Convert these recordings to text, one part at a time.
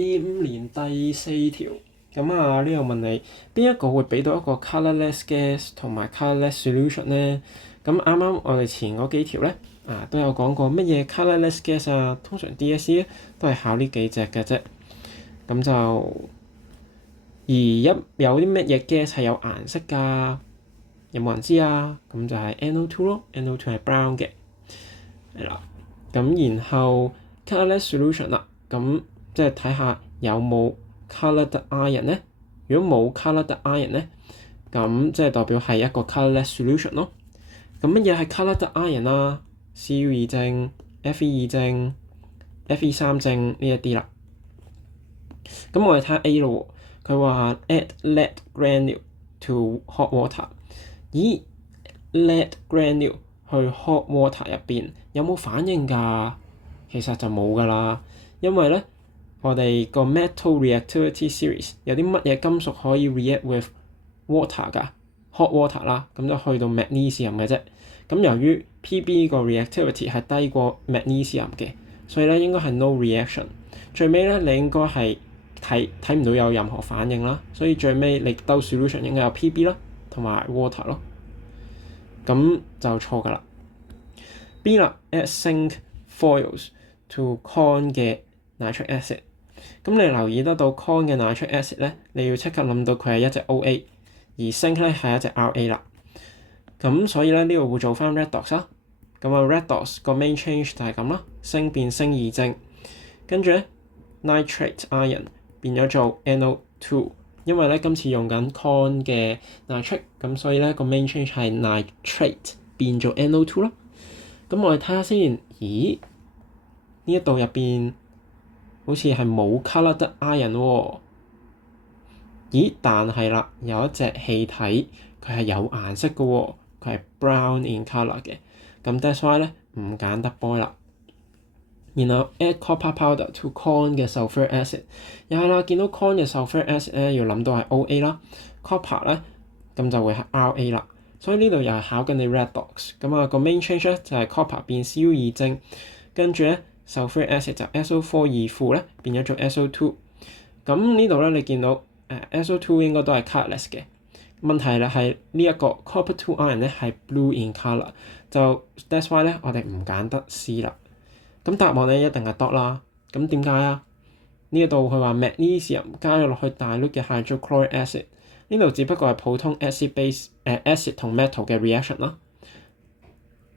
2025年第4條，咁啊呢度問你邊一個會俾到一個 colourless gas 同埋 colourless solution 咧？咁啱啱我哋前嗰幾條咧都有講過乜嘢 colourless gas 啊，通常 DSE 咧都係考呢幾隻嘅啫。咁就而有啲乜嘢 gas 係有顏色㗎？有冇人知啊？咁就係 NO2 咯，NO2 係 brown 嘅，係啦。咁然後 colourless solution 啦，咁即係睇下有冇 coloured ion 咧。如果冇 coloured ion 咧，咁即係代表係一個 colourless solution 咯。咁乜嘢係 coloured ion 啊？Cu2 正、Fe2 正、Fe3 正呢一啲啦。咁我哋睇下 A 咯，佢話 add lead granule to hot water。咦 lead granule 去 hot water 入邊有冇反應㗎？其實就冇㗎啦，因為咧我哋個 metal reactivity series 有啲乜嘢金屬可以 react with water 㗎 hot water 啦，咁就去到 magnesium 嘅啫。咁由於 Pb 個 reactivity 係低過 magnesium 嘅，所以咧應該係 no reaction。最尾咧你應該係睇唔到有任何反應啦，所以最尾你兜 solution 應該有 Pb 啦同埋 water 咯，咁就錯㗎啦。B 啦 add zinc foils to corn 嘅 nitric acid。咁你留意得到 corn 嘅 nitric acid 咧，你要即刻諗到佢係一隻 OA， 而 zinc 咧係一隻 RA 啦。咁所以咧呢度會做翻 redox 啦。咁啊 redox 個 main change 就係咁啦，鋅變鋅二正，跟住咧 nitrate ion 變咗做 NO2， 因為咧今次用緊 corn 嘅 nitric， 咁所以咧個 main change 係 nitrate 變做 NO2 咯。咁我哋睇下先，咦呢一度入邊好似係冇 coloured ion 喎。咦但係啦，有一隻氣體佢係有顏色嘅喎，佢係 brown in colour 嘅，咁 that's why 咧唔揀得 boy 啦。然後 add copper powder to corn 嘅 sulfuric acid， 又係啦，見到 corn 嘅 sulfuric acid 咧要諗到係 OA 啦 ，copper 咧咁就會係 RA 啦。所以呢度又係考緊你 redox， 咁啊個 main change 咧就係 copper 變 Cu2 正，跟住咧 sulfuric acid 就 SO4 二負咧變咗做 SO2。咁呢度咧你見到SO2 應該都係 colourless 嘅，問題咧係呢一個 copper 2 ion 咧係 blue in colour， 就 that's why 咧我哋唔揀得 C 啦。咁答案咧一定係 dot 啦。咁點解啊？呢一度佢話 magnesium 加咗落去大氯嘅 hydrochloric acid。呢度只不過係普通 acid base acid 同 metal 嘅 reaction 啦，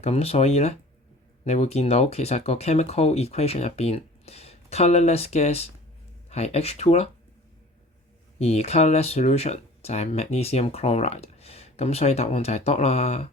咁所以咧你會見到其實個 chemical equation 入邊 colourless gas 係 H2 啦，而 colourless solution 就係 magnesium chloride，咁所以答案就係 dot 啦。